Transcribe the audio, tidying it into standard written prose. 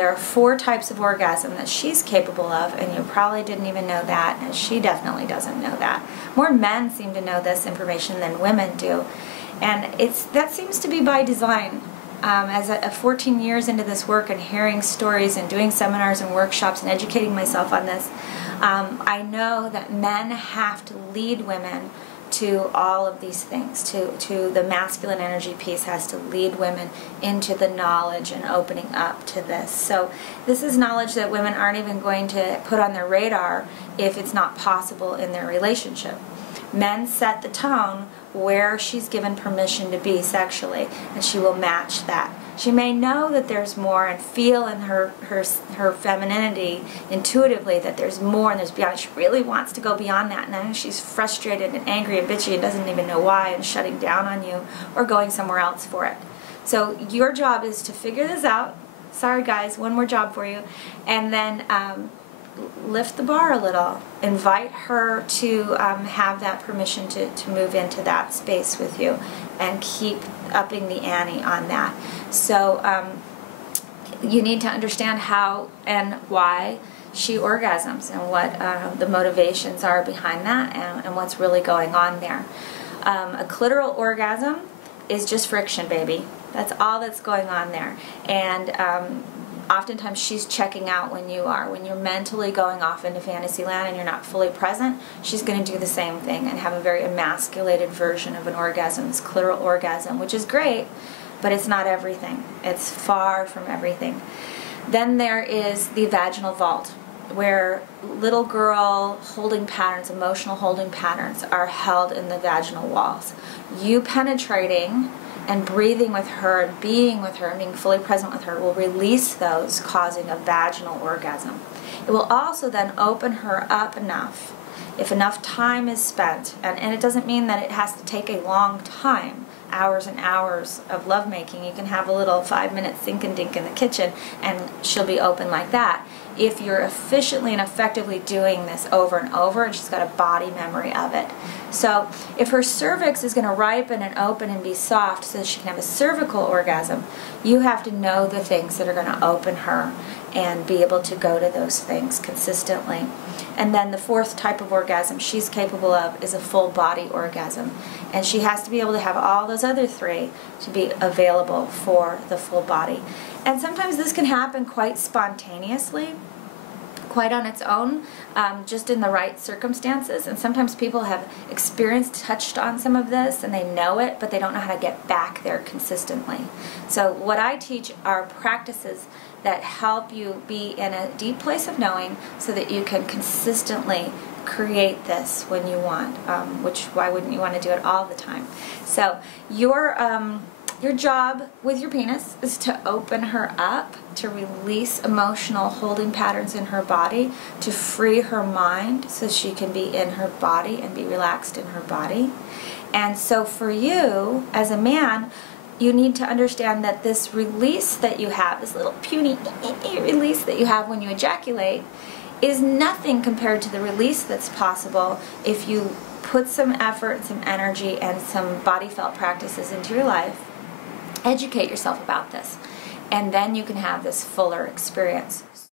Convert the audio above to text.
there are 4 types of orgasm that she's capable of, and you probably didn't even know that, and she definitely doesn't know that. More men seem to know this information than women do, and that seems to be by design. As 14 years into this work and hearing stories and doing seminars and workshops and educating myself on this, I know that men have to lead women to all of these things. To the masculine energy piece has to lead women into the knowledge and opening up to this. So this is knowledge that women aren't even going to put on their radar if it's not possible in their relationship. Men set the tone where she's given permission to be sexually, and she will match that. She may know that there's more and feel in her femininity intuitively that there's more and there's beyond. She really wants to go beyond that, and then she's frustrated and angry and bitchy and doesn't even know why and shutting down on you or going somewhere else for it. So your job is to figure this out. Sorry guys, one more job for you. And then lift the bar a little. Invite her to have that permission to move into that space with you, and keep upping the ante on that. So you need to understand how and why she orgasms and what the motivations are behind that, and what's really going on there. A clitoral orgasm is just friction, baby. That's all that's going on there. And oftentimes she's checking out when you are. When you're mentally going off into fantasy land and you're not fully present, she's going to do the same thing and have a very emasculated version of an orgasm, this clitoral orgasm, which is great, but it's not everything. It's far from everything. Then there is the vaginal vault, where little girl holding patterns, emotional holding patterns, are held in the vaginal walls. You penetrating and breathing with her and being with her and being fully present with her will release those, causing a vaginal orgasm. It will also then open her up enough, if enough time is spent, and it doesn't mean that it has to take a long time, hours and hours of lovemaking. You can have a little 5-minute sink and dink in the kitchen and she'll be open like that. If you're efficiently and effectively doing this over and over, and she's got a body memory of it. So if her cervix is going to ripen and open and be soft so that she can have a cervical orgasm, you have to know the things that are going to open her and be able to go to those things consistently. And then the 4th type of orgasm she's capable of is a full body orgasm. And she has to be able to have all those other 3 to be available for the full body. And sometimes this can happen quite spontaneously, quite on its own, just in the right circumstances. And sometimes people have experienced, touched on some of this, and they know it, but they don't know how to get back there consistently. So what I teach are practices that help you be in a deep place of knowing so that you can consistently create this when you want, which why wouldn't you want to do it all the time? So your job with your penis is to open her up, to release emotional holding patterns in her body, to free her mind so she can be in her body and be relaxed in her body. And so for you, as a man, you need to understand that this release that you have, this little puny release that you have when you ejaculate, is nothing compared to the release that's possible if you put some effort, some energy, and some body felt practices into your life. Educate yourself about this, and then you can have this fuller experience.